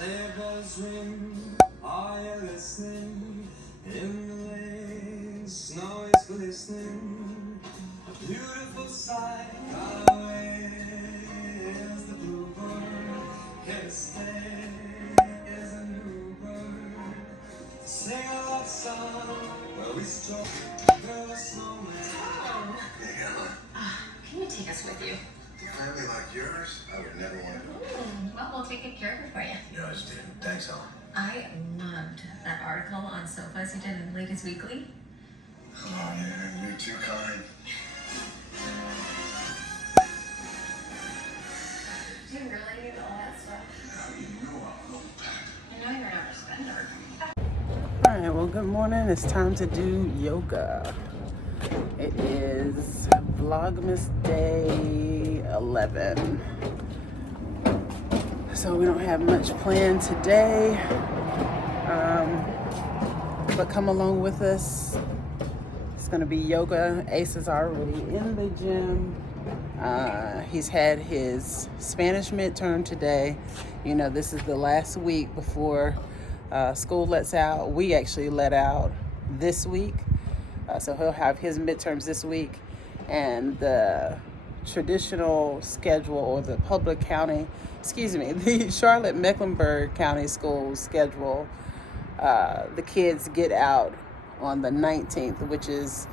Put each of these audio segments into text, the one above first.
Sleigh bells ring, are you listening? In the lane, snow is glistening. A beautiful sight, away is the bluebird. This day is a new bird. Sing a love song where we stroll through a snowman. Hey, Ella. Can you take us with you? A family like yours, I would never want to go. Well, we'll take good care of it for you. Yours did. Thanks, Ella. I loved that article on sofas you did in Ladies Weekly. Oh, man, you're too kind. Do you really need all that stuff? How do you know I'll go back? I know you're not a spender. All right, well, good morning. It's time to do yoga. It is Vlogmas day 11. So we don't have much planned today, but come along with us. It's gonna be yoga. Ace is already in the gym. He's had his Spanish midterm today. You know, this is the last week before school lets out. We actually let out this week. So he'll have his midterms this week, and the traditional schedule, or the the Charlotte Mecklenburg County School schedule, the kids get out on the 19th, which is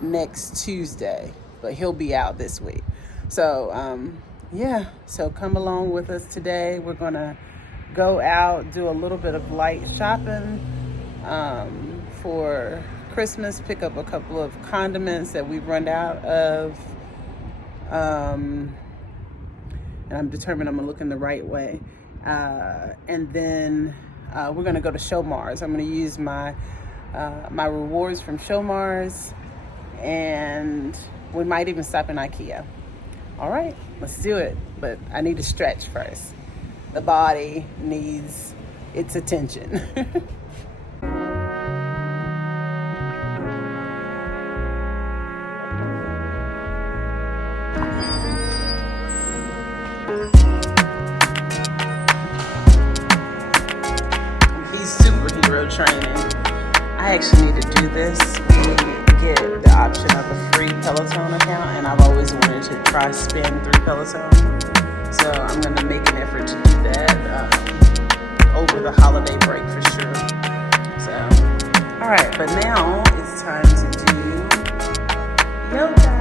next Tuesday, but he'll be out this week. So so come along with us today. We're gonna go out, do a little bit of light shopping for Christmas, pick up a couple of condiments that we've run out of, and I'm determined I'm gonna look in the right way, and then we're gonna go to Showmars. I'm gonna use my rewards from Showmars, and we might even stop in IKEA. All right, let's do it, but I need to stretch first. The body needs its attention. Training. I actually need to do this. We get the option of a free Peloton account, and I've always wanted to try spin through Peloton. So I'm going to make an effort to do that over the holiday break for sure. So, all right, but now it's time to do yoga.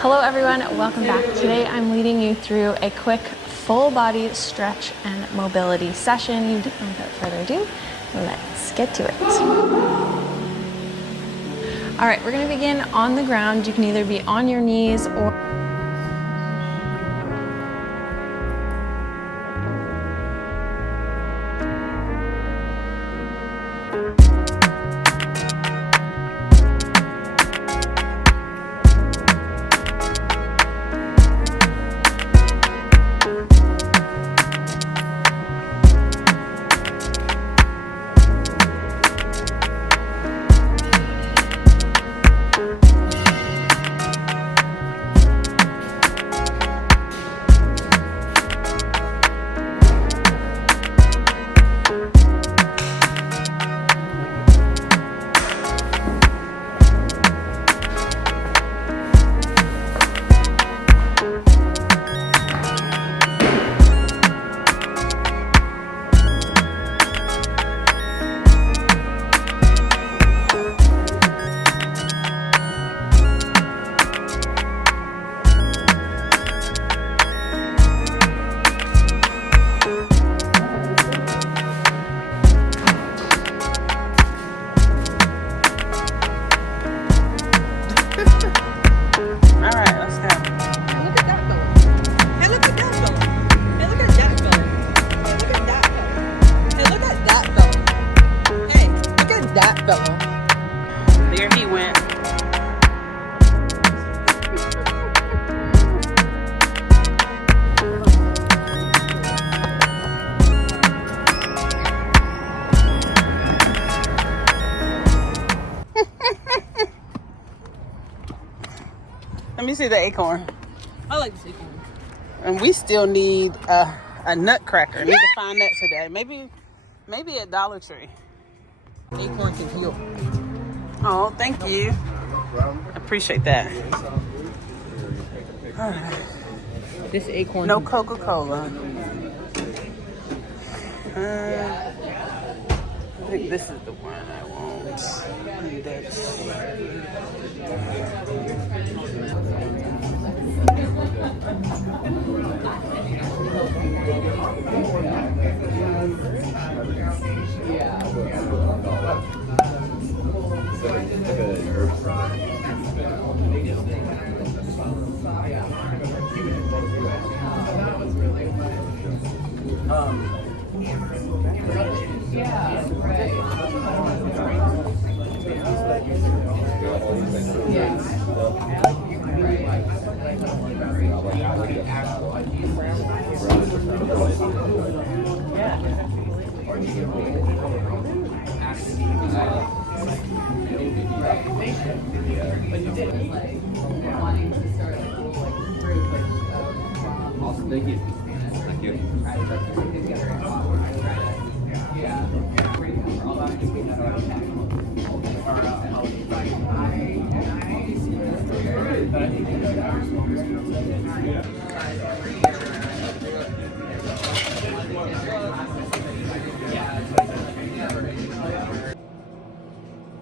Hello everyone, welcome back. Today I'm leading you through a quick full body stretch and mobility session. Without further ado, let's get to it. All right, we're gonna begin on the ground. You can either be on your knees or Let me see the acorn. I like this acorn. And we still need a nutcracker. Need to find that today. Maybe at Dollar Tree. Acorn can heal. Oh, thank you. I appreciate that. This acorn. No Coca-Cola. I think this is the one I want. Maybe that's... Thank you. Thank you.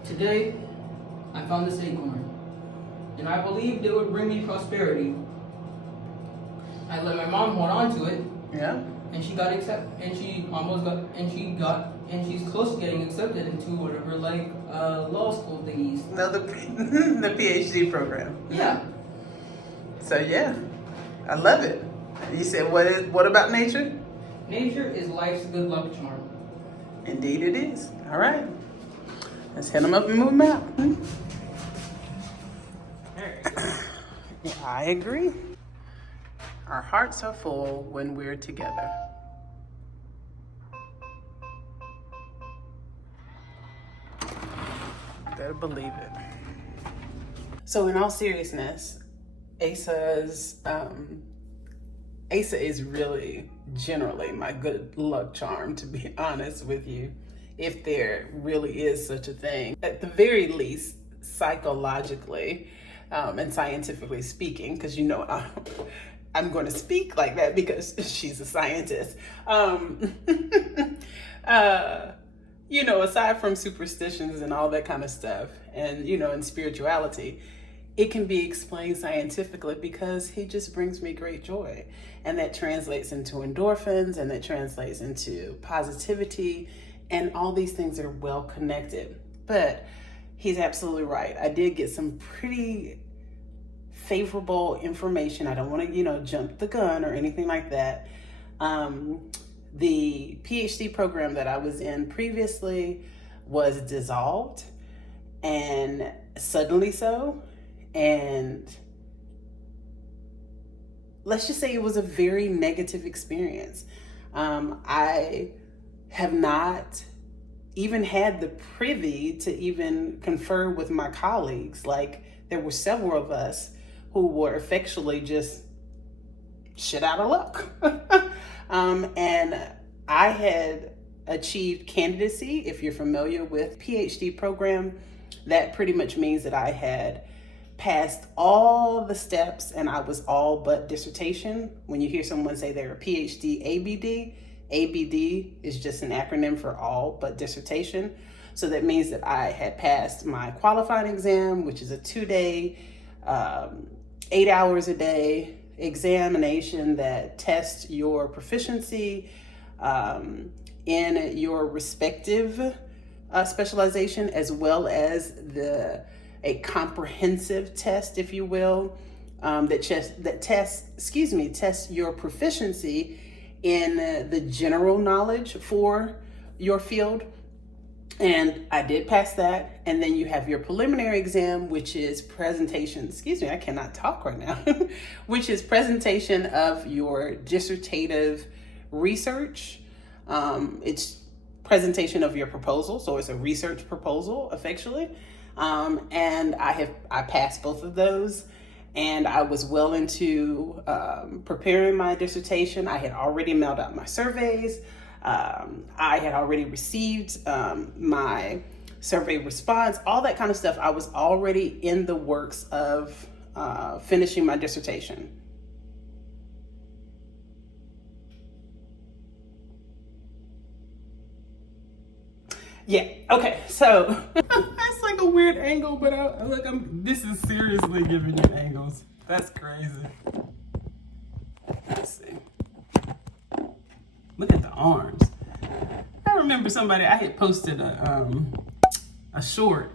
Today, I found this acorn, and I believed it would bring me prosperity. I let my mom hold on to it. Yeah. And she got and she's close to getting accepted into whatever law school thingies. No, the PhD program. Yeah. So yeah, I love it. You said what about nature? Nature is life's good luck charm. Indeed it is. All right. Let's hit them up and move them out. Yeah, I agree. Our hearts are full when we're together. Better believe it. So in all seriousness, Asa is really generally my good luck charm, to be honest with you, if there really is such a thing. At the very least, psychologically and scientifically speaking, because I'm going to speak like that because she's a scientist. Aside from superstitions and all that kind of stuff, and, and spirituality, it can be explained scientifically because he just brings me great joy. And that translates into endorphins, and that translates into positivity, and all these things are well connected. But he's absolutely right. I did get some pretty favorable information. I don't want to, jump the gun or anything like that. The PhD program that I was in previously was dissolved, and suddenly so. And let's just say it was a very negative experience. I have not even had the privy to even confer with my colleagues. Like, there were several of us who were effectually just shit out of luck. And I had achieved candidacy. If you're familiar with PhD program, that pretty much means that I had passed all the steps and I was all but dissertation. When you hear someone say they're a PhD ABD, ABD is just an acronym for all but dissertation. So that means that I had passed my qualifying exam, which is a 2-day, 8 hours a day examination that tests your proficiency in your respective specialization, as well as a comprehensive test, if you will, that tests your proficiency in the general knowledge for your field. And I did pass that. And then you have your preliminary exam, which is presentation, I cannot talk right now, which is presentation of your dissertative research. It's presentation of your proposal. So it's a research proposal, effectually. And I passed both of those. and I was well into preparing my dissertation. I had already mailed out my surveys. I had already received my survey response, all that kind of stuff. I was already in the works of finishing my dissertation. Yeah, okay, so that's like a weird angle, but this is seriously giving you angles. That's crazy. Let's see. Look at the arms. I remember I had posted a short,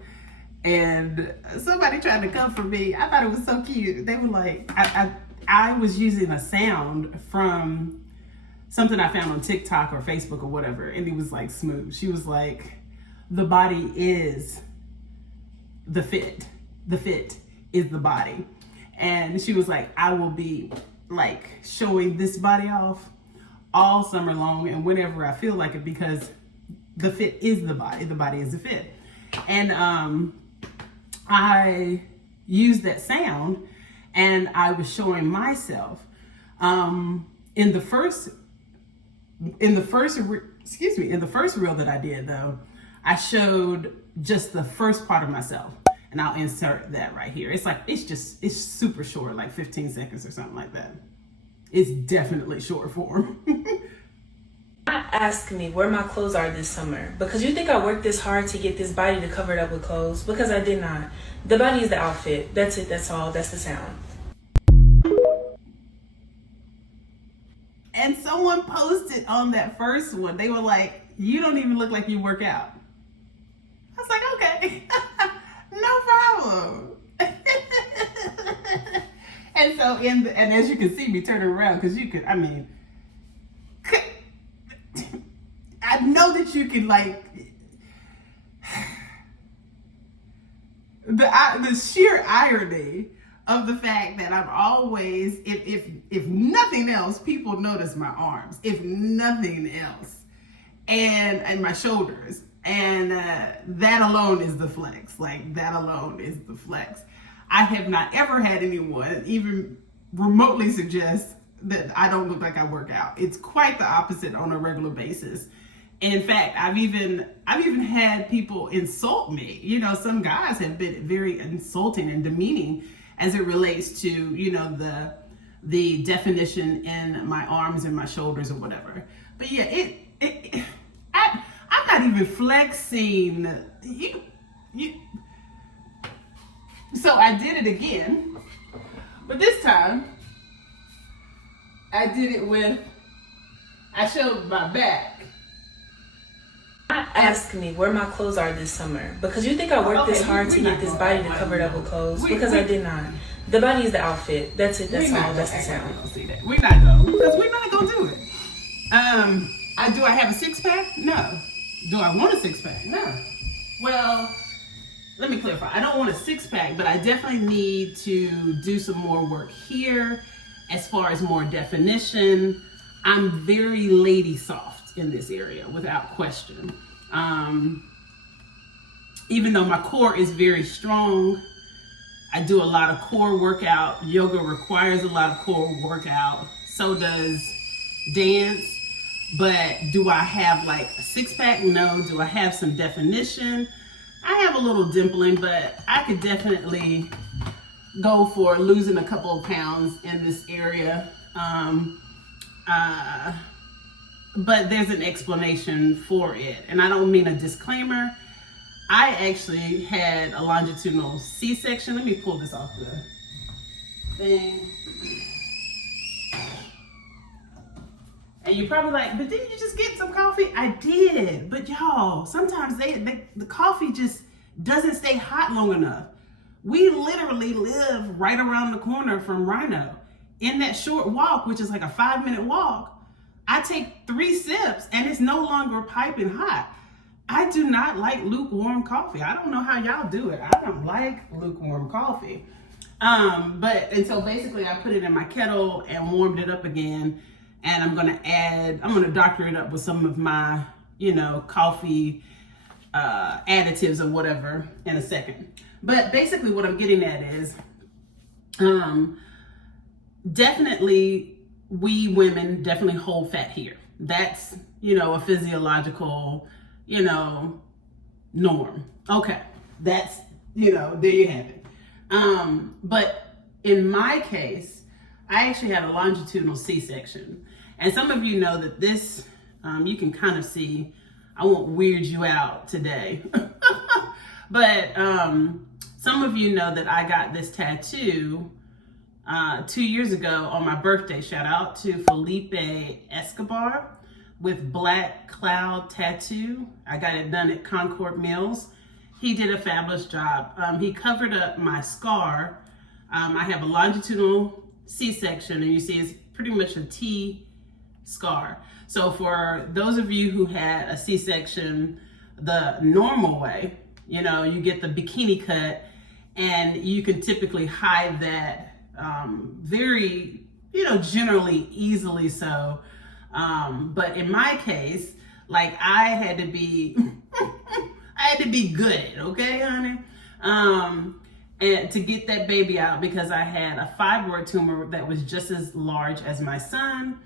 and somebody tried to come for me. I thought it was so cute. They were like, I was using a sound from something I found on TikTok or Facebook or whatever, and it was like smooth. She was like, the body is the fit. The fit is the body. And she was like, I will be like showing this body off all summer long and whenever I feel like it, because the fit is the body is the fit. And I used that sound, and I was showing myself in the first reel that I did, though, I showed just the first part of myself, and I'll insert that right here. It's super short, like 15 seconds or something like that. It's definitely short form. Ask me where my clothes are this summer, because you think I worked this hard to get this body to cover it up with clothes, because I did not. The body is the outfit. That's it. That's all. That's the sound. And someone posted on that first one, they were like, you don't even look like you work out. I was like, okay, no problem. And so and as you can see me turning around, because I know that you can, like, the sheer irony of the fact that I'm always, if nothing else, people notice my arms, if nothing else, and my shoulders, and that alone is the flex. Like, that alone is the flex. I have not ever had anyone even remotely suggest that I don't look like I work out. It's quite the opposite on a regular basis. And in fact, I've even had people insult me. You know, some guys have been very insulting and demeaning as it relates to, you know, the definition in my arms and my shoulders or whatever. But yeah, I'm not even flexing. So I did it again, but this time I did it I showed my back. Ask me where my clothes are this summer, because you think I worked this hard to get this body to cover it up with clothes, because I did not. The body is the outfit. That's it. That's all. That's the sound. We're not going, because we're not going to do it. Do I have a six pack? No. Do I want a six pack? No. Well, let me clarify. I don't want a six pack, but I definitely need to do some more work here as far as more definition. I'm very lady soft in this area, without question. Even though my core is very strong, I do a lot of core workout. Yoga requires a lot of core workout. So does dance. But do I have like a six pack? No. Do I have some definition? I have a little dimpling, but I could definitely go for losing a couple of pounds in this area. But there's an explanation for it. And I don't mean a disclaimer. I actually had a longitudinal C-section. Let me pull this off the thing. And you're probably like, but didn't you just get some coffee? I did, but y'all, sometimes the coffee just doesn't stay hot long enough. We literally live right around the corner from Rhino. In that short walk, which is like a 5-minute walk, I take 3 sips and it's no longer piping hot. I do not like lukewarm coffee. I don't know how y'all do it. I don't like lukewarm coffee. And so basically I put it in my kettle and warmed it up again. And I'm gonna doctor it up with some of my, coffee additives or whatever in a second. But basically what I'm getting at is, Definitely, we women definitely hold fat here. That's, a physiological, norm. Okay. That's, there you have it. But in my case, I actually had a longitudinal C-section. And some of you know that this, you can kind of see, I won't weird you out today. But some of you know that I got this tattoo 2 years ago on my birthday. Shout out to Felipe Escobar with Black Cloud Tattoo. I got it done at Concord Mills. He did a fabulous job. He covered up my scar. I have a longitudinal C-section, and you see it's pretty much a T scar. So for those of you who had a C-section the normal way, you get the bikini cut, and you can typically hide that very, generally easily so. But in my case, like I had to be good, okay, honey? And to get that baby out, because I had a fibroid tumor that was just as large as my son.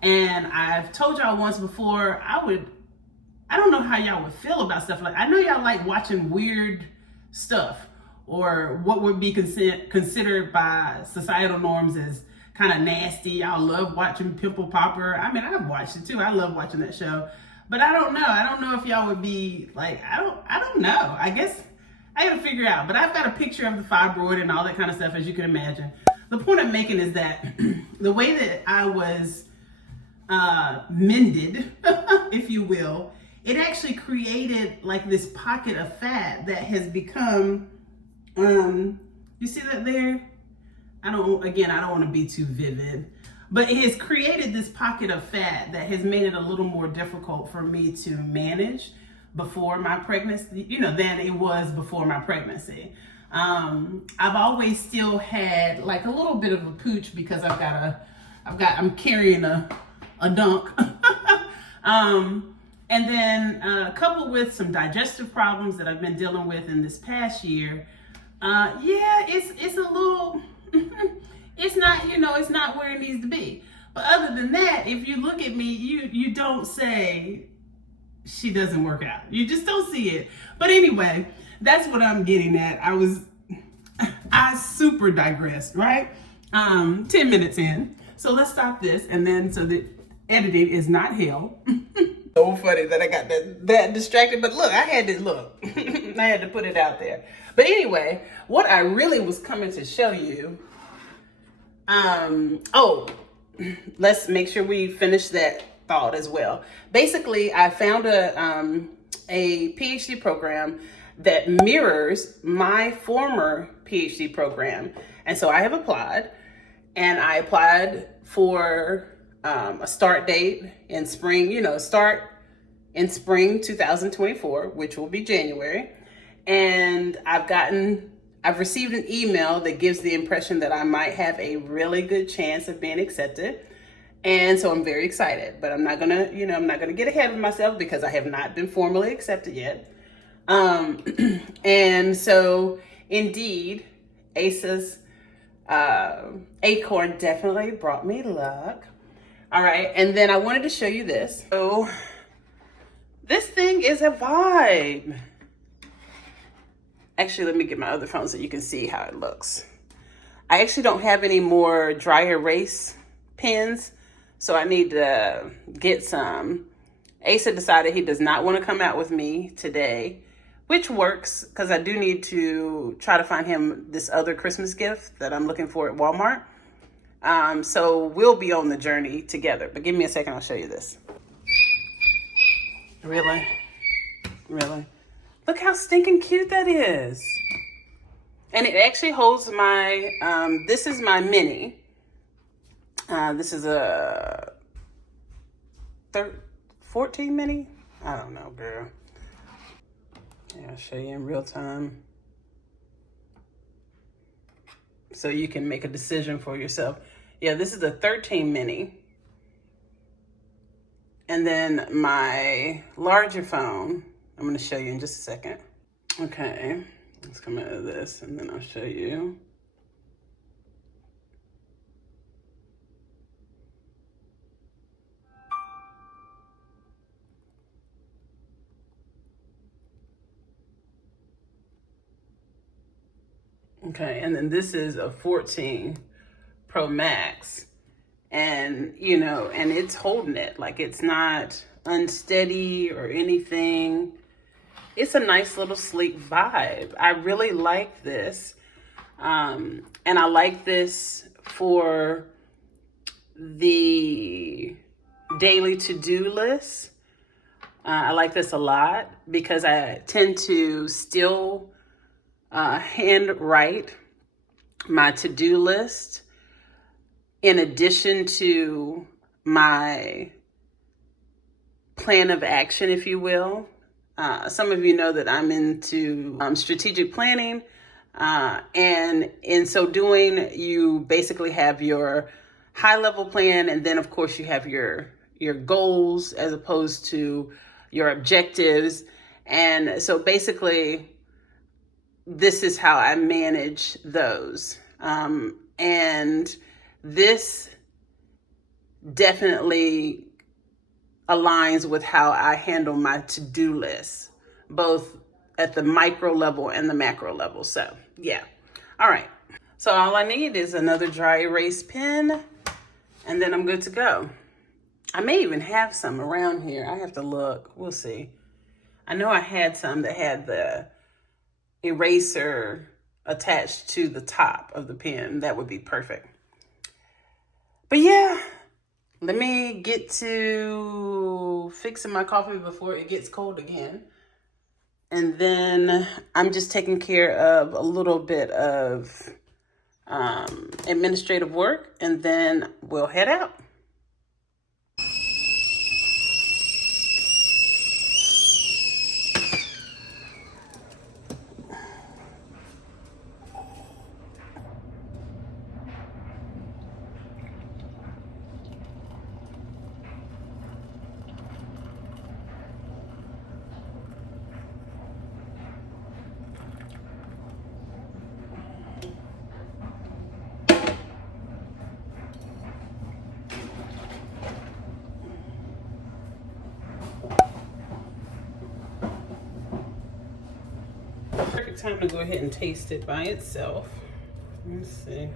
And I've told y'all once before, I don't know how y'all would feel about stuff like, I know y'all like watching weird stuff, or what would be considered by societal norms as kind of nasty. Y'all love watching Pimple Popper. I mean, I've watched it too. I love watching that show. But I don't know if y'all would be like, I don't know. I guess I gotta figure out. But I've got a picture of the fibroid and all that kind of stuff, as you can imagine. The point I'm making is that the way that I was mended, if you will, it actually created like this pocket of fat that has become, you see that there? I don't want to be too vivid, but it has created this pocket of fat that has made it a little more difficult for me to manage before my pregnancy, than it was before my pregnancy. I've always still had like a little bit of a pooch because I'm carrying a dunk. And then coupled with some digestive problems that I've been dealing with in this past year, it's a little, it's not, it's not where it needs to be. But other than that, if you look at me, you don't say she doesn't work out. You just don't see it. But anyway, that's what I'm getting at. I super digressed, right? 10 minutes in. So let's stop this. And then, so the editing is not hell. So funny that I got that distracted, but look, I had to put it out there. But anyway, what I really was coming to show you, let's make sure we finish that thought as well. Basically, I found a PhD program that mirrors my former PhD program. And so I have applied, and I applied for a start date in spring, start in spring 2024, which will be January. And I've received an email that gives the impression that I might have a really good chance of being accepted. And so I'm very excited, but I'm not gonna get ahead of myself because I have not been formally accepted yet. And so indeed, Asa's acorn definitely brought me luck. All right, and then I wanted to show you this. So this thing is a vibe. Actually, let me get my other phone so you can see how it looks. I actually don't have any more dry erase pens, so I need to get some. Asa decided he does not want to come out with me today, which works because I do need to try to find him this other Christmas gift that I'm looking for at Walmart. So we'll be on the journey together, but give me a second. I'll show you this. Really? Look how stinking cute that is. And it actually holds my, this is my mini. This is a 14 mini? I don't know, girl. Yeah, I'll show you in real time. So you can make a decision for yourself. Yeah, this is a 13 mini. And then my larger phone, I'm going to show you in just a second. Okay, let's come out of this and then I'll show you. Okay, and then this is a 14 Pro Max. And, you know, and it's holding it. Like, it's not unsteady or anything. It's a nice little sleek vibe. I really like this. And I like this for the daily to-do list. I like this a lot because I tend to still handwrite my to-do list in addition to my plan of action, if you will. Some of you know that I'm into strategic planning, and in so doing, you basically have your high-level plan, and then of course you have your goals as opposed to your objectives. And so basically, this is how I manage those. And this definitely aligns with how I handle my to-do list, both at the micro level and the macro level. So yeah. All right. So all I need is another dry erase pen, and then I'm good to go. I may even have some around here. I have to look. We'll see. I know I had some that had the eraser attached to the top of the pen. That would be perfect. But yeah, let me get to fixing my coffee before it gets cold again. And then I'm just taking care of a little bit of administrative work, and then we'll head out. Perfect time to go ahead and taste it by itself. Let's see.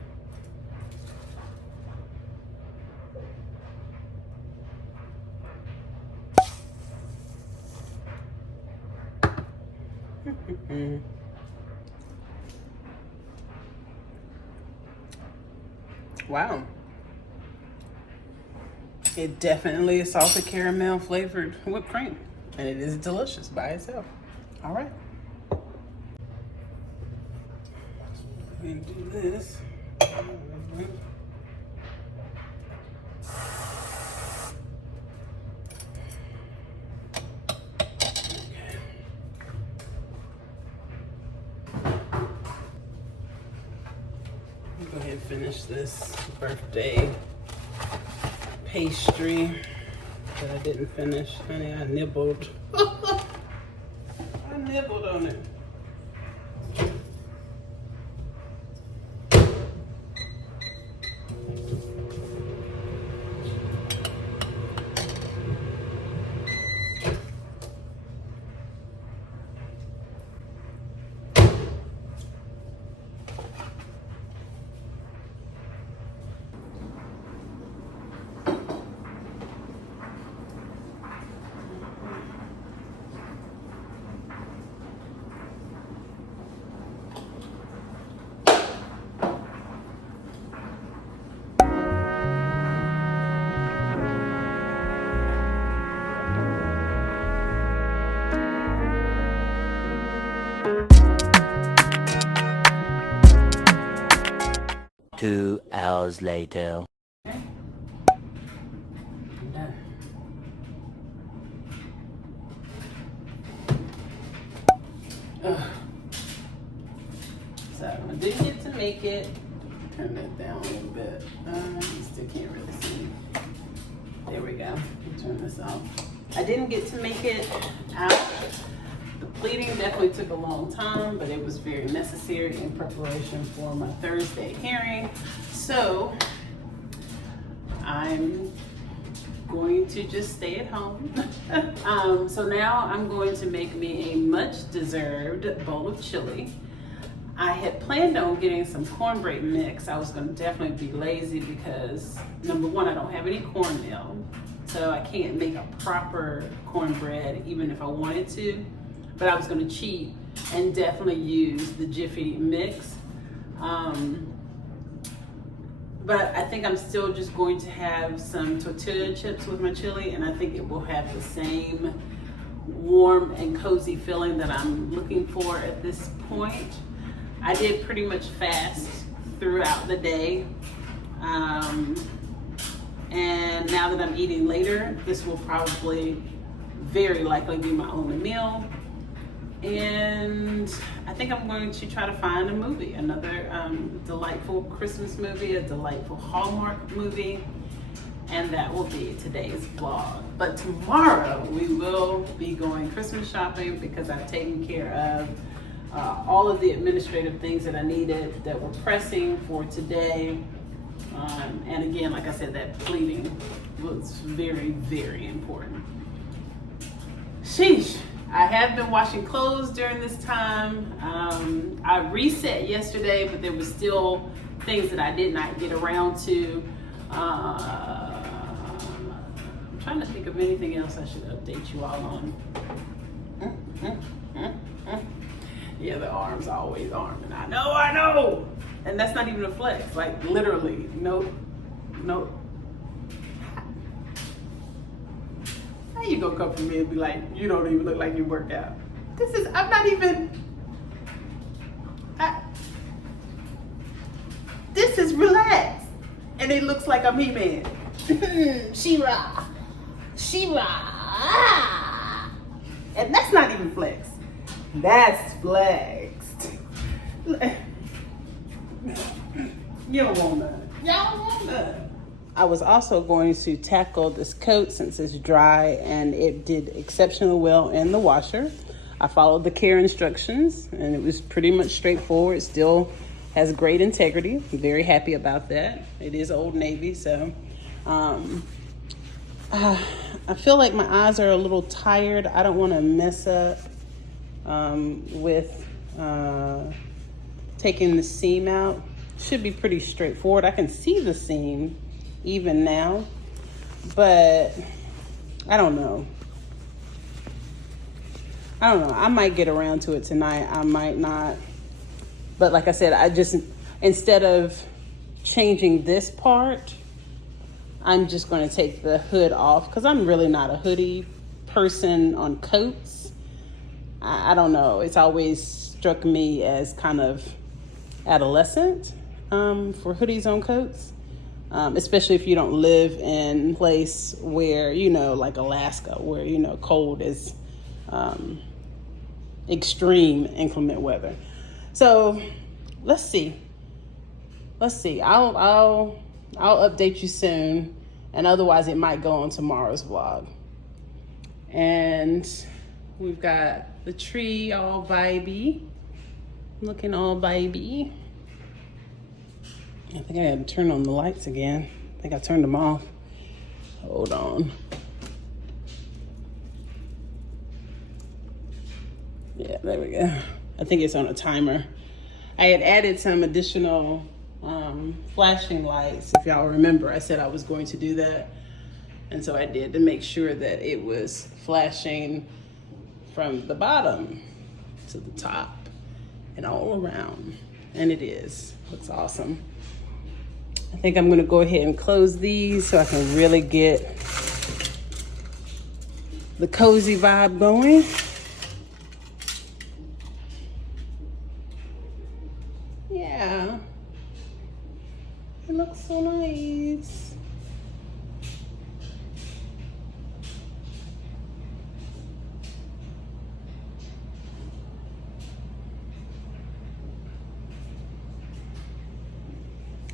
Wow. It definitely is salted caramel flavored whipped cream, and it is delicious by itself. All right. And do this. Go ahead and finish this birthday pastry that I didn't finish. Honey, I nibbled. I nibbled on it. Two hours later. I'm done. So I didn't get to make it. Turn that down a little bit. You still can't really see. There we go. Turn this off. I didn't get to make it out. The pleating definitely took a long time, but it was very necessary in preparation for my Thursday hearing. So I'm going to just stay at home. So now I'm going to make me a much deserved bowl of chili. I had planned on getting some cornbread mix. I was gonna definitely be lazy because number one, I don't have any cornmeal. So I can't make a proper cornbread even if I wanted to. But I was gonna cheat and definitely use the Jiffy mix. But I think I'm still just going to have some tortilla chips with my chili, and I think it will have the same warm and cozy feeling that I'm looking for at this point. I did pretty much fast throughout the day. And now that I'm eating later, this will probably very likely be my only meal. And I think I'm going to try to find a movie, another delightful Christmas movie, a delightful Hallmark movie, and that will be today's vlog. But tomorrow we will be going Christmas shopping because I've taken care of all of the administrative things that I needed that were pressing for today. And again, like I said, that pleating was very, very important. Sheesh. I have been washing clothes during this time. I reset yesterday, but there was still things that I did not get around to. I'm trying to think of anything else I should update you all on. Yeah, the arm's always arming. I know. And that's not even a flex, like literally, no. How you gonna come from me and be like, you don't even look like you worked out? I'm not even, this is relaxed. And it looks like I'm He-Man. She-Ra. And that's not even flex. That's flexed. You don't want none. Y'all want none. I was also going to tackle this coat since it's dry, and it did exceptionally well in the washer. I followed the care instructions and it was pretty much straightforward. It still has great integrity. I'm very happy about that. It is Old Navy, so I feel like my eyes are a little tired. I don't want to mess up with taking the seam out. Should be pretty straightforward. I can see the seam even now, but I don't know. I might get around to it tonight. I might not. But like I said, instead of changing this part, I'm just going to take the hood off because I'm really not a hoodie person on coats. I don't know. It's always struck me as kind of adolescent for hoodies on coats. Especially if you don't live in a place where, like Alaska, where, cold is extreme inclement weather. So let's see. I'll update you soon, and otherwise it might go on tomorrow's vlog. And we've got the tree all vibey, looking all vibey. I think I had to turn on the lights again. I think I turned them off. Hold on. Yeah, there we go. I think it's on a timer. I had added some additional flashing lights. If y'all remember, I said I was going to do that. And so I did, to make sure that it was flashing from the bottom to the top and all around. And it is. Looks awesome. I think I'm gonna go ahead and close these so I can really get the cozy vibe going. Yeah, it looks so nice.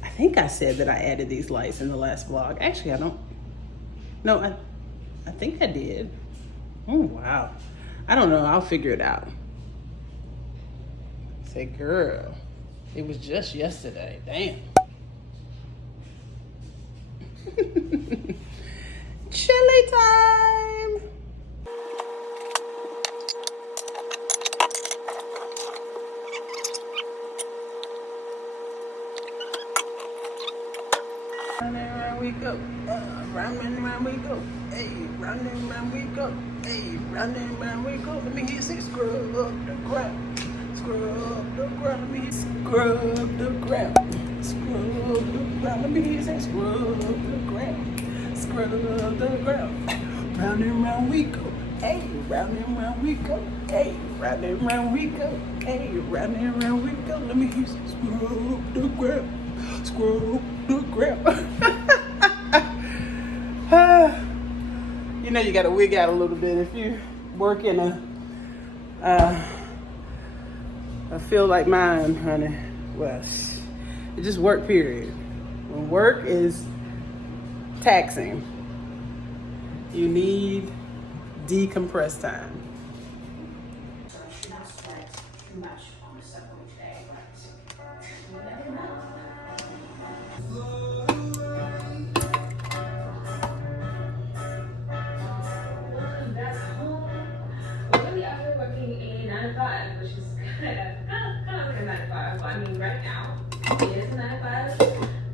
I think I said that I added these lights in the last vlog. Actually, I don't. No, I think I did. Oh, wow. I don't know. I'll figure it out. Say, girl, it was just yesterday. Damn. Chili time. Round and round we go. Round and round we go. Hey, round and round we go. Hey, round and round we go. Let me hear say scrub the ground. Scrub the ground. Let me hear scrub the ground. Scrub the ground. Let me hear say scrub the ground. Scrub the ground. Round and round we go. Hey, round and round we go. Hey, round and round we go. Hey, round and round we go. Let me hear say scrub the ground. Scrub the ground. You know you gotta wig out a little bit if you work in a field like mine, honey. Well, it's just work, period. When work is taxing, you need decompress time. So I should not spend too much on the subway today, but you never know. Welcome back home. We're really out here working a 9 to 5, which is kind of like a 9 to 5. But I mean, right now it is a 9 to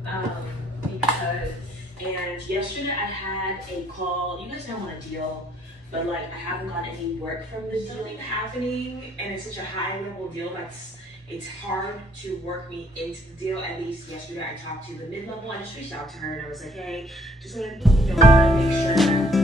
5 because. And yesterday I had a call. You guys know I'm on a deal, but like I haven't gotten any work from the deal happening, and it's such a high level deal that's it's hard to work me into the deal. At least yesterday I talked to the mid level. I just reached out to her and I was like, hey, just want to make sure that